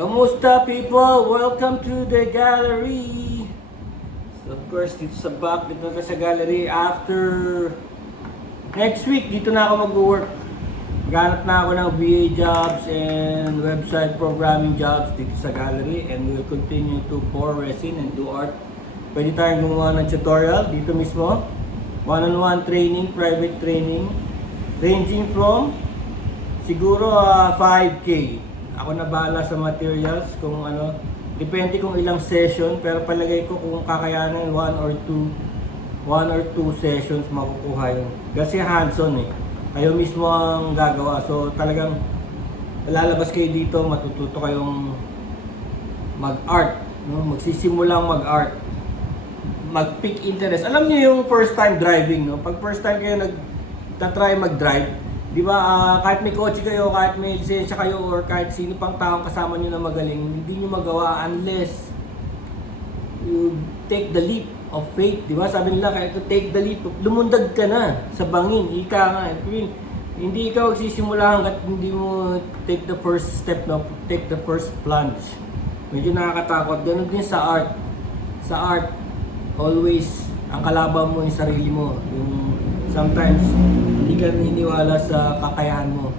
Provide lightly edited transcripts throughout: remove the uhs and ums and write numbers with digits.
Kamusta people? Welcome to the gallery. So of course, dito sa back, dito na sa gallery. After next week, dito na ako mag-work. Maghanap na ako ng VA jobs and website programming jobs dito sa gallery. And we'll continue to pour resin and do art. Pwede tayong gumawa ng tutorial dito mismo. One-on-one training, private training. Ranging from siguro 5K. Ako na bahala sa materials kung ano. Depende kung ilang session, pero palagay ko kung kakayanan 1 or 2 sessions makukuha yun. Kasi hands-on eh. Kayo mismo ang gagawa. So talagang lalabas kayo dito, matututo kayong mag-art, no? Magsisimulang mag-art. Mag-pick interest. Alam niyo yung first time driving, no? Pag first time kayo nag-try mag-drive, di ba, kahit may kotse kayo, kahit may lisensya kayo, or kahit sino pang taong kasama nyo na magaling, hindi nyo magawa unless you take the leap of faith. Di ba? Sabi nila, kaya to take the leap, lumundag ka na sa bangin, ika nga. Hindi ikaw magsisimula hanggat hindi mo take the first step, no? Take the first plunge. Medyo nakakatakot. Ganun din sa art. Sa art, always, ang kalaban mo yung sarili mo. Yung sometimes, hindi ka naniniwala sa kakayahan mo.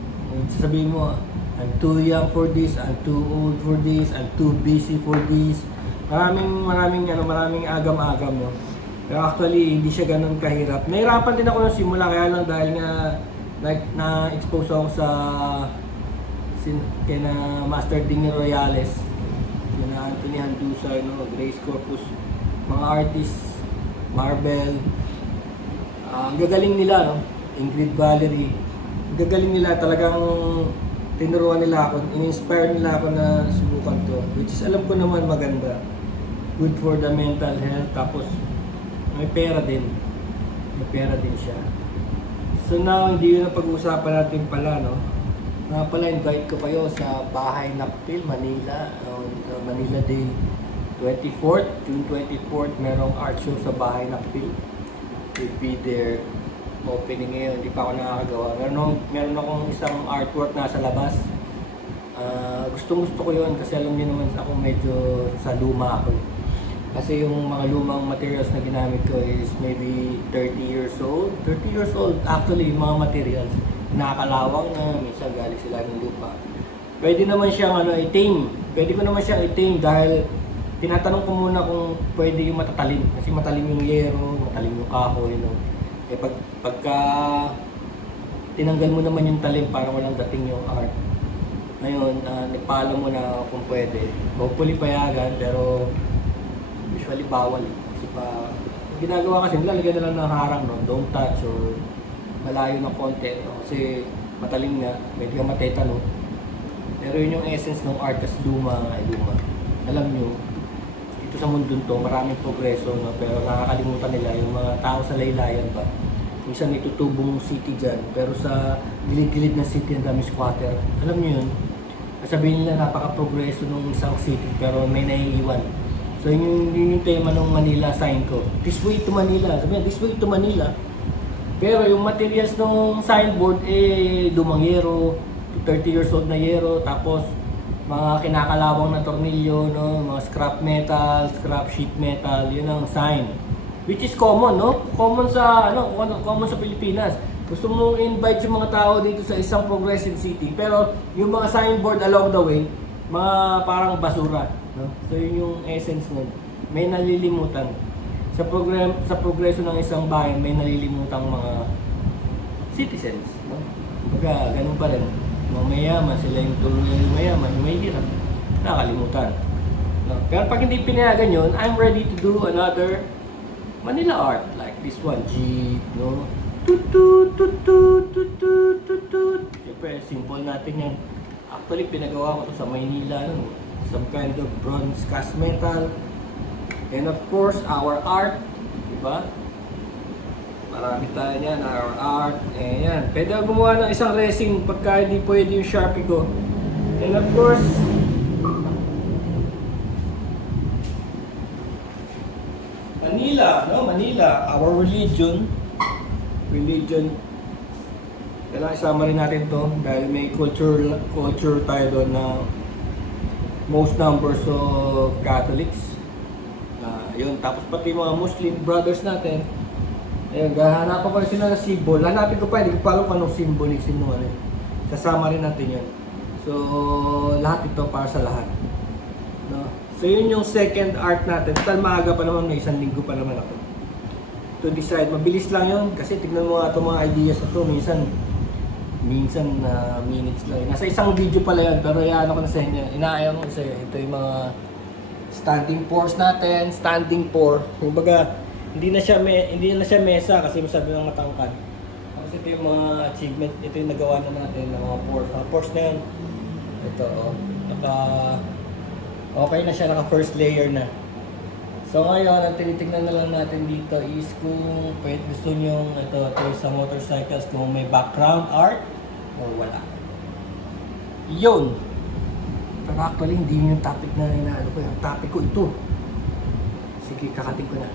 Sasabihin mo, I'm too young for this, I'm too old for this, I'm too busy for this. Maraming agam-agam, no? Pero actually, hindi siya ganun kahirap. Nahirapan din ako nung simula, kaya lang dahil nga na-expose ako sa kina Master Ding Royales, kina Anthony Handusay, no? Grace Corpus, mga artists, Marvel. Ang gagaling nila, no? Ingrid Valerie. Ang gagaling nila, talagang tinuruan nila ako, in-inspire nila ako na subukan to. Which is alam ko naman maganda. Good for the mental health. Tapos may pera din. May pera din siya. So now, hindi yun ang pag-uusapan natin pala, no? Nga pala, invite ko kayo sa Bahay Nakpil, Manila. Manila Day 24th, June 24th, merong art show sa Bahay Nakpil. Will be there. Opening ngayon, hindi pa ako nakakagawa. Meron akong isang artwork nasa labas. Gusto ko yun kasi alam niyo naman ako medyo sa luma ako. Kasi yung mga lumang materials na ginamit ko is maybe 30 years old. 30 years old actually yung mga materials. Nakakalawang na, minsan galing sila ng lupa. Pwede naman siyang i-tame. Pwede ko naman siyang i-tame dahil tinatanong ko muna kung pwede yung matatalim. Kasi matalim yung yero, matalim yung kahoy, no? Eh pagka tinanggal mo naman yung talim para walang dating yung art. Ngayon, nagpaalam mo na kung pwede. Hopefully payagan, pero usually bawal. Kasi ginagawa kasi nila, lagyan na lang ng harang, no? Don't touch or malayo ng konti. No? Kasi matalim nga, pwede ka matetano. Pero yun yung essence ng art, kasi luma. Alam nyo, dito sa mundo to, maraming progreso, no? Pero nakakalimutan nila yung mga tao sa laylayan ba. Minsan may tutubong city dyan, pero sa gilid-gilid ng city ang dami squatter. Alam nyo yun? Sabihin nila napaka-progreso ng isang city, pero may naiiwan. So yun yung tema ng Manila sign ko. This way to Manila. Sabihin, this way to Manila. Pero yung materials ng signboard, lumang yero, 30 years old na yero, tapos mga kinakalawang na tornilyo, no? Mga scrap metal, scrap sheet metal, yun ang sign. Which is common, no? Common sa Pilipinas. Gusto mong invite yung mga tao dito sa isang progressive city, pero yung mga signboard along the way, mga parang basura, no? So yun yung essence nun. May nalilimutan. Sa progreso ng isang bayan, may nalilimutang mga citizens, no? Baga, ganun pa rin. Mga mayaman, sila yung tulong ng mayaman, yung may hirap, nakalimutan. No? Pero pag hindi pinayagan yun, I'm ready to do another Manila art, like this one, Jeep, no? Siyempre, simple natin yan. Actually, pinagawa ko to sa Maynila, no? Some kind of bronze cast metal. And of course, our art, diba? Marami tayo yan, our art, yan. Pwede ako gumawa ng isang resin pagka hindi pwede yung Sharpie ko. And of course, Manila, no? Manila, our religion. Kailangan isama rin natin to dahil may culture tayo doon na most numbers of Catholics. Yun, tapos pati mga Muslim brothers natin. Ayun, hahanapan ko rin sila ng symbol. Hanapin ko pa, hindi ko pa alam kung anong symbolism mo. Ano. Sasama rin natin yun. So, lahat ito para sa lahat. No? So, yun yung second art natin. Total maaga pa naman, may isang linggo pa naman ako. To decide, mabilis lang yun. Kasi tignan mo nga itong mga ideas na ito. Minsan minutes lang. Nasa isang video pala yan, pero iano ko na sa inyo. Inaayaw ko sa inyo. Ito yung mga standing pores natin. Standing pore. Kumbaga, hindi na siya mesa kasi masabi ng matangkad. Kasi ito yung mga achievement, ito yung nagawa na natin ng mga pores. Mga pores na yun. Ito, okay na siya, naka first layer na. So ngayon, ang tinitignan na lang natin dito is kung gusto nyo ito sa motorcycles, kung may background art o wala. Yun! Pero actually, hindi yun yung topic na inaano ko. Yung topic ko ito. Sige, kakating ko na.